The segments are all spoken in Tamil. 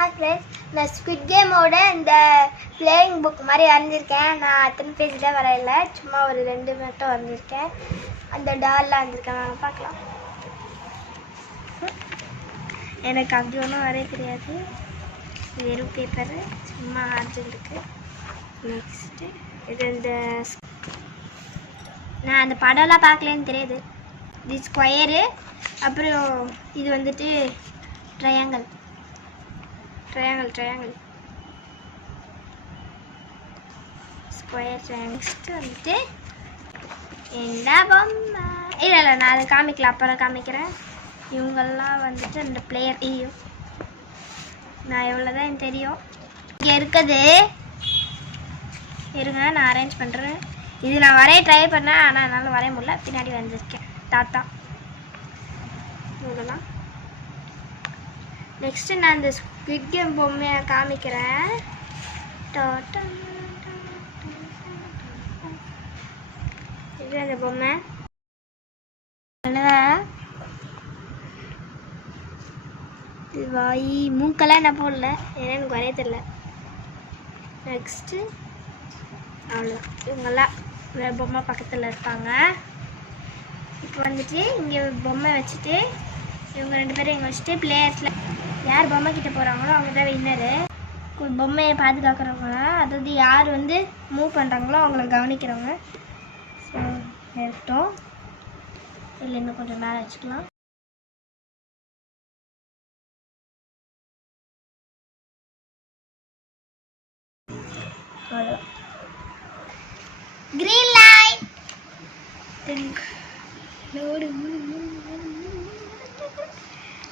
ஹாய் ஃப்ரெண்ட்ஸ், நான் ஸ்குவிட் கேமோட இந்த பிளேயிங் புக் மாதிரி வரைஞ்சிருக்கேன். நான் அத்தனை பேஜில் வரையில, சும்மா ஒரு 2 மட்டும் வரைஞ்சிருக்கேன். அந்த டால்லாம் வந்திருக்கேன், நாங்கள் பார்க்கலாம். எனக்கு அப்படி ஒன்றும் வரைய தெரியாது, வெறும் பேப்பரு சும்மா வரைஞ்சிருக்கு. நெக்ஸ்ட்டு இது இந்த நான் அந்த படம்லாம் பார்க்கலன்னு தெரியாது. இது ஸ்கொயரு, அப்புறம் இது வந்துட்டு ட்ரையாங்கிள் ஸ்கொயர் ட்ரையாங்கிள். நெக்ஸ்ட்டு வந்துட்டு என்ன பொம்மை, இல்லை நான் அதை காமிக்கல, அப்புறம் காமிக்கிறேன். இவங்கெல்லாம் வந்துட்டு அந்த பிளேயர். நான் எவ்வளோதான் எனக்கு தெரியும். இங்கே இருக்குது, இருங்க நான் அரேஞ்ச் பண்ணுறேன். இது நான் வரைய ட்ரை பண்ணேன், ஆனால் என்னால் வரைய முடியல. பின்னாடி வந்திருக்கேன் தாத்தா இவங்கெல்லாம். நெக்ஸ்ட்டு நான் இந்த ஸ்குவிட் கேம் பொம்மையை காமிக்கிறேன். இது அந்த பொம்மை இது வாய் மூக்கெல்லாம் என்ன போடல, ஏன்னா எனக்கு வரைய தெரியல. நெக்ஸ்ட்டு அவ்வளோதான், இவங்கெல்லாம் வேறு பொம்மை பக்கத்தில் இருப்பாங்க. இப்போ வந்துட்டு இங்கே பொம்மை வச்சுட்டு இவங்க 2 பேரும் இங்கே வச்சுட்டு பிளேயர்ஸில் யார் பொம்மை கிட்ட போகிறாங்களோ அவங்க தான் வின்னரு. பொம்மையை பாதுகாக்கிறவங்க, அதாவது யார் வந்து மூவ் பண்ணுறாங்களோ அவங்கள கவனிக்கிறவங்க. ஸோ இருக்கட்டும், இல்லை இன்னும் கொஞ்சம் மேலே வச்சுக்கலாம். Green light,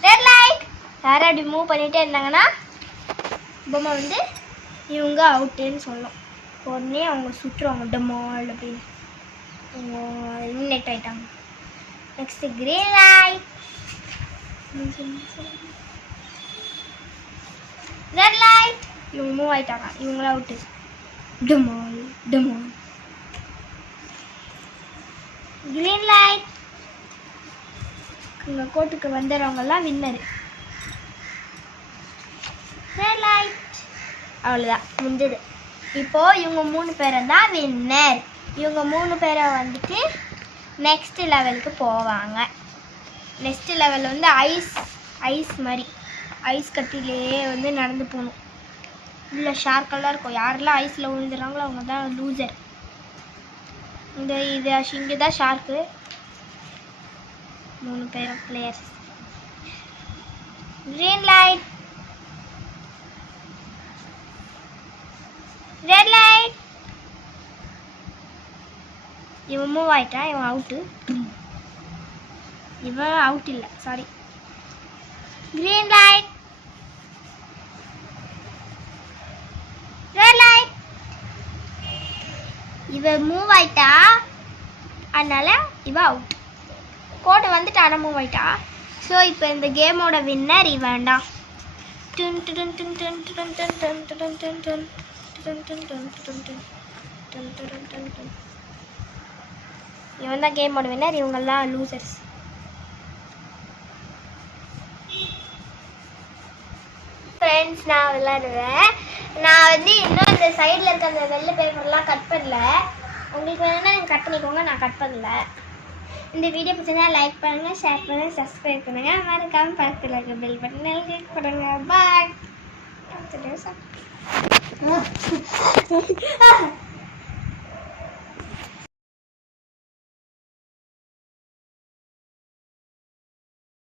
red light. யாரும் அப்படி மூவ் பண்ணிகிட்டே இருந்தாங்கன்னா பொம்மை வந்து இவங்க அவுட்டுன்னு சொல்லணும். உடனே அவங்க சுற்றுவாங்க டமால் அப்படின்னு, அவங்க எலிமினேட் ஆகிட்டாங்க. Next green light, red light. இவங்க மூவ் ஆகிட்டாங்க, இவங்களும் அவுட்டு. டமால் டமால். கிரீன் லைட், இவங்க கோட்டுக்கு வந்துடுறவங்கெல்லாம் வின்னரு. ரெட் லைட், அவ்வளோதான் முடிஞ்சது. இப்போது இவங்க 3 பேரை தான் வின்னர். இவங்க 3 பேரை வந்துட்டு நெக்ஸ்ட் லெவலுக்கு போவாங்க. நெக்ஸ்ட் லெவலில் வந்து ஐஸ் மாதிரி ஐஸ் கட்டிலே வந்து நடந்து போகணும். இல்லை ஷார்க்கெல்லாம் இருக்கும், யாரெல்லாம் ஐஸில் விழுந்துடுறாங்களோ அவங்க தான் லூசர். இங்கே தான் ஷார்க்கு. 3 பேரும் players. Green light, red light. இவன் மூவ் ஆயிட்டான், இவன் அவுட்டு. இவன் அவுட் இல்லை, sorry. Green light, red light. இவன் மூவ் ஆயிட்டா, அதனால இவன் அவுட். கோட்டை வந்துட்டு ஆனால் மூவ் ஆயிட்டா. ஸோ இப்போ இந்த கேமோட வின்னர் இவன் தான். இவன் தான் கேமோட வின்னர், இவங்கெல்லாம் லூசர்ஸ். ஃப்ரெண்ட்ஸ், நான் விளையாடுவேன். நான் வந்து இன்னும் இந்த சைடில் இருக்க அந்த வெள்ளை பேப்பர்லாம் கட் பண்ணல. உங்களுக்கு வேணும்னா நீங்கள் கட் பண்ணிக்கோங்க, நான் கட் பண்ணல. இந்த வீடியோ பிடிச்சா லைக் பண்ணுங்கள், ஷேர் பண்ணுங்கள், சப்ஸ்கிரைப் பண்ணுங்கள். மறக்காம பக்கத்தில் இருக்க பெல் பட்டனை கிளிக் பண்ணுங்கள். பாய்.